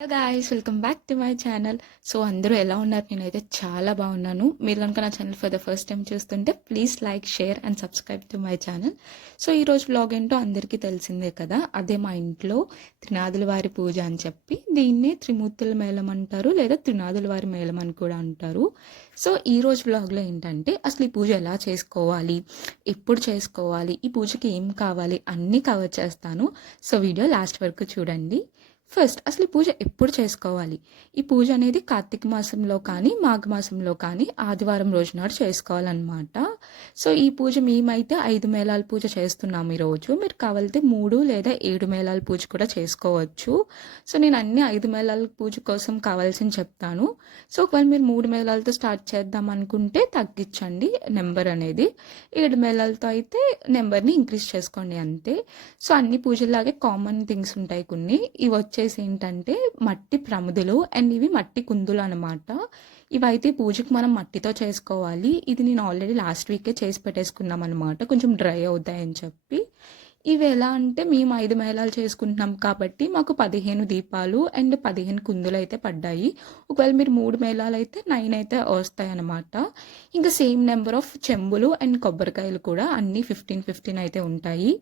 Hello guys, welcome back to my channel. So అందరూ ఎలా ఉన్నారు? నేనైతే చాలా బాగున్నాను. మీరు కనుక నా channel for the first time చూస్తుంటే please like, share and subscribe to my channel. So ఈరోజు వ్లాగ్ ఏంటో అందరికీ తెలిసిందే కదా. అదే మా ఇంట్లో త్రినాదుల వారి పూజ అని చెప్పి దీన్నే త్రిమూర్తుల మేళం అంటారు, లేదా త్రినాదుల వారి మేళం అని కూడా అంటారు. సో ఈరోజు వ్లాగ్లో ఏంటంటే అసలు ఈ పూజ ఎలా చేసుకోవాలి, ఎప్పుడు చేసుకోవాలి, ఈ పూజకి ఏం కావాలి అన్నీ కవర్ చేస్తాను. సో వీడియో లాస్ట్ వరకు చూడండి. ఫస్ట్ అసలు ఈ పూజ ఎప్పుడు చేసుకోవాలి? ఈ పూజ అనేది కార్తీక మాసంలో కానీ మాఘ మాసంలో కానీ ఆదివారం రోజు నాడు చేసుకోవాలన్నమాట. సో ఈ పూజ మేమైతే 5 మేళాల పూజ చేస్తున్నాము ఈరోజు. మీరు కావాలంటే 3 లేదా 7 మేళాల పూజ కూడా చేసుకోవచ్చు. సో నేను అన్ని 5 మేళాల పూజ కోసం కావాల్సింది చెప్తాను. సో ఒకవేళ మీరు 3 మేళాలతో స్టార్ట్ చేద్దాం అనుకుంటే తగ్గించండి నెంబర్ అనేది. 7 మేళాలతో అయితే నెంబర్ని ఇంక్రీజ్ చేసుకోండి అంతే. సో అన్ని పూజల్లాగే కామన్ థింగ్స్ ఉంటాయి కొన్ని. ఇవి వచ్చేసి ఏంటంటే మట్టి ప్రమిదలు అండ్ ఇవి మట్టి కుందులు అనమాట. ఇవైతే పూజకి మనం మట్టితో చేసుకోవాలి. ఇది నేను ఆల్రెడీ లాస్ట్ వీకే చేసి పెట్టేసుకున్నాం అనమాట, కొంచెం డ్రై అవుతాయని చెప్పి. ఇవి ఎలా అంటే మేము 5 మేళాలు చేసుకుంటున్నాం కాబట్టి మాకు 15 దీపాలు అండ్ 15 కుందులు అయితే పడ్డాయి. ఒకవేళ మీరు 3 మేళాలు అయితే 9 అయితే వస్తాయి అనమాట. ఇంకా సేమ్ నెంబర్ ఆఫ్ చెంబులు అండ్ కొబ్బరికాయలు కూడా అన్నీ 15 అయితే ఉంటాయి.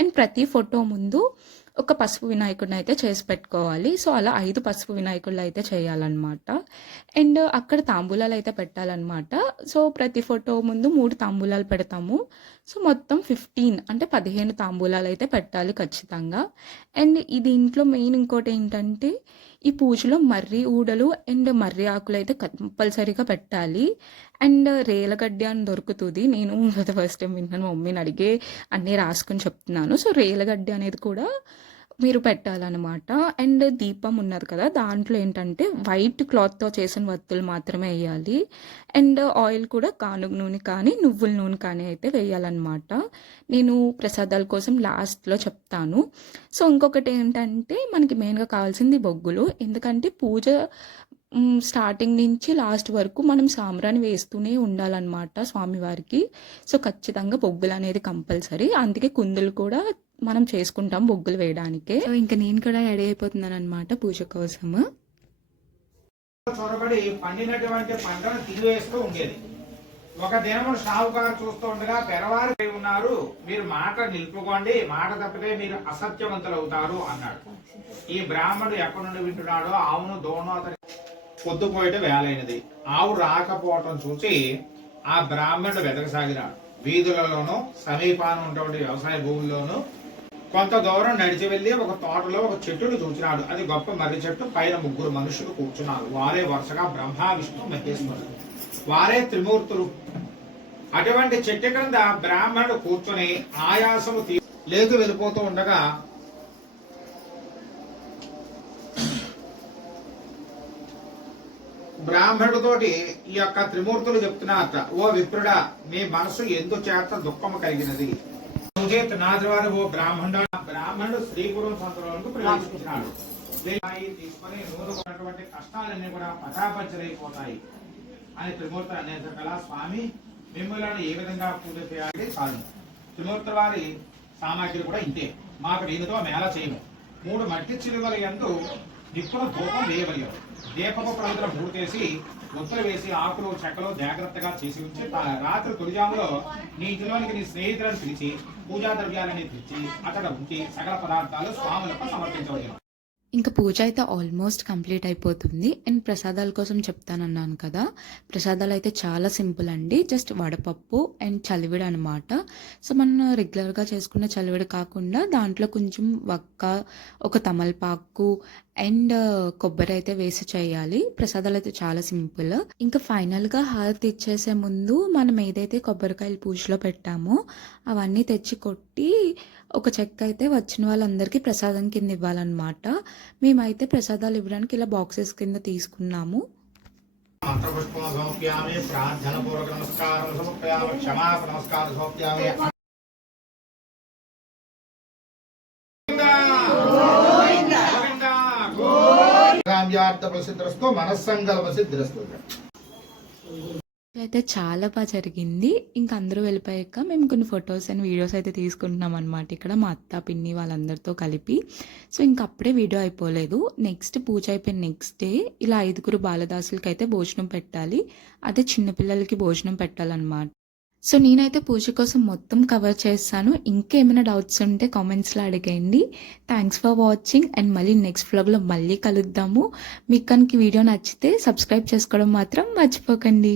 అండ్ ప్రతి ఫోటో ముందు ఒక పసుపు వినాయకుడిని అయితే చేసి పెట్టుకోవాలి. సో అలా 5 పసుపు వినాయకుళ్ళు అయితే చేయాలన్నమాట. అండ్ అక్కడ తాంబూలాలు అయితే పెట్టాలన్నమాట. సో ప్రతి ఫోటో ముందు 3 తాంబూలాలు పెడతాము. సో మొత్తం 15 తాంబూలాలు అయితే పెట్టాలి ఖచ్చితంగా. అండ్ ఇది ఇంట్లో మెయిన్ ఇంకోటి ఏంటంటే ఈ పూజలో మర్రి ఊడలు అండ్ మర్రి ఆకులు అయితే కంపల్సరీగా పెట్టాలి. అండ్ రేలగడ్డి అని దొరుకుతుంది. నేను ఫస్ట్ టైం విన్నాను, మమ్మీని అడిగే అన్నీ రాసుకొని చెప్తున్నాను. సో రేలగడ్డి అనేది కూడా మీరు పెట్టాలన్నమాట. అండ్ దీపం ఉన్నది కదా, దాంట్లో ఏంటంటే వైట్ క్లాత్తో చేసిన వత్తులు మాత్రమే వేయాలి. అండ్ ఆయిల్ కూడా గానుగ నూనె కానీ నువ్వుల నూనె కానీ అయితే వేయాలన్నమాట. నేను ప్రసాదాల కోసం లాస్ట్లో చెప్తాను. సో ఇంకొకటి ఏంటంటే మనకి మెయిన్గా కావాల్సింది బొగ్గులు. ఎందుకంటే పూజ స్టార్టింగ్ నుంచి లాస్ట్ వరకు మనం సాంబ్రాణి వేస్తూనే ఉండాలన్నమాట స్వామివారికి. సో ఖచ్చితంగా బొగ్గులు అనేది కంపల్సరీ. అందుకే కుందులు కూడా మనం చేసుకుంటాం బొగ్గులు వేయడానికే. సో ఇంకా నేను కూడా రెడీ అయిపోతున్నాను అనమాట పూజ కోసము. చొరబడి పండినటువంటి పంటను తిరివేస్తూ ఉండేది. ఒక దినమును షావుకారు చూస్తూ ఉండగా పెరవారు ఉన్నారు, మీరు మాట నిలుపుకోండి, మాట తప్పితే మీరు అసత్యవంతులు అవుతారు అన్నాడు. ఈ బ్రాహ్మణుడు ఎక్కడి నుండి వింటున్నాడో ఆవును దోణు అతని పొద్దుపోయట వేలైనది. ఆవు రాకపోవటం చూసి ఆ బ్రాహ్మణుడు వెతకసాగినాడు. వీధులలోనూ సమీపాన ఉన్నటువంటి వ్యవసాయ భూముల్లోనూ కొంత దూరం నడిచి వెళ్లి ఒక తోటలో ఒక చెట్టును చూచినాడు. అది గొప్ప మర్రి చెట్టు. పైన 3 మనుషులు కూర్చున్నారు. వారే వరుసగా బ్రహ్మ, విష్ణు, మహేశ్వరుడు. వారే త్రిమూర్తులు. అటువంటి చెట్టు క్రింద బ్రాహ్మణుడు కూర్చొని ఆయాసము లేచి వెళ్ళిపోతూ ఉండగా బ్రాహ్మణుడితోటి ఈ యొక్క త్రిమూర్తులు చెప్తున్నారట, ఓ విప్రుడా, మీ మనసు ఎందుచేత దుఃఖము కలిగినది? నాదవారు ఓ బ్రాహ్మణుడు శ్రీపురం సంతలోనికి ప్రవేశించినాడు. తీసుకొని నూరుకున్నటువంటి కష్టాలన్నీ కూడా పటాపంచలైపోతాయి అని త్రిమూర్తి అనేది కల స్వామి మిమ్మల్ని ఏ విధంగా పూజ చేయాలి చాలు. త్రిమూర్తి వారి సామాగ్రి కూడా ఇంతే. మాకు దీనితో మేళ చేయము. 3 మట్టి చిలువల యందు నిప్పుల ధూపం వేయవలెను. దీపపు ప్రమిదల మూడేసి ఒత్తులు వేసి ఆకులు చెక్కలు జాగ్రత్తగా చేసి ఉంచి రాత్రి తొలిజాములో నీ ఇంటిలోనికి నీ స్నేహితులను పిలిచి పూజా ద్రవ్యాలని తెచ్చి అక్కడ ఉంచి సకల పదార్థాలు స్వాములకు సమర్పించవలెను. ఇంకా పూజ అయితే ఆల్మోస్ట్ కంప్లీట్ అయిపోతుంది. అండ్ ప్రసాదాల కోసం చెప్తానన్నాను కదా, ప్రసాదాలు అయితే చాలా సింపుల్ అండి. జస్ట్ వడపప్పు అండ్ చలివిడి అనమాట. సో మనం రెగ్యులర్గా చేసుకున్న చలివిడి కాకుండా దాంట్లో కొంచెం వక్క, ఒక తమలపాకు అండ్ కొబ్బరి అయితే వేసి చేయాలి. ప్రసాదాలు అయితే చాలా సింపుల్. ఇంకా ఫైనల్గా హారతి ఇచ్చేసే ముందు మనం ఏదైతే కొబ్బరికాయలు పూజలో పెట్టామో అవన్నీ తెచ్చి కొట్టి ఒక చెక్క అయితే వచ్చిన వాళ్ళందరికీ ప్రసాదం కింద ఇవ్వాలన్నమాట. మేమైతే ప్రసాదాలు ఇవ్వడానికి ఇలా బాక్సెస్ కింద తీసుకున్నాము. మనస్సంకల్ప సిద్ధిరస్తు. అయితే చాలా జరిగింది. ఇంక అందరూ వెళ్ళిపోయాక మేము కొన్ని ఫోటోస్ అండ్ వీడియోస్ అయితే తీసుకుంటున్నాం అనమాట ఇక్కడ మా అత్త, పిన్ని వాళ్ళందరితో కలిపి. సో, ఇంక అప్పుడే వీడియో అయిపోలేదు. నెక్స్ట్ పూజ అయిపోయిన నెక్స్ట్ డే ఇలా 5 బాలదాసులకైతే భోజనం పెట్టాలి. అదే చిన్న పిల్లలకి భోజనం పెట్టాలనమాట. సో, నేనైతే పూజ కోసం మొత్తం కవర్ చేశాను. ఇంకేమైనా డౌట్స్ ఉంటే కామెంట్స్‌లో అడిగేయండి. థాంక్స్ ఫర్ వాచింగ్ అండ్ మళ్ళీ నెక్స్ట్ వ్లాగ్‌లో మళ్ళీ కలుద్దాము. మీకు కనుక ఈ వీడియో నచ్చితే సబ్స్క్రైబ్ చేసుకోవడం మాత్రం మర్చిపోకండి.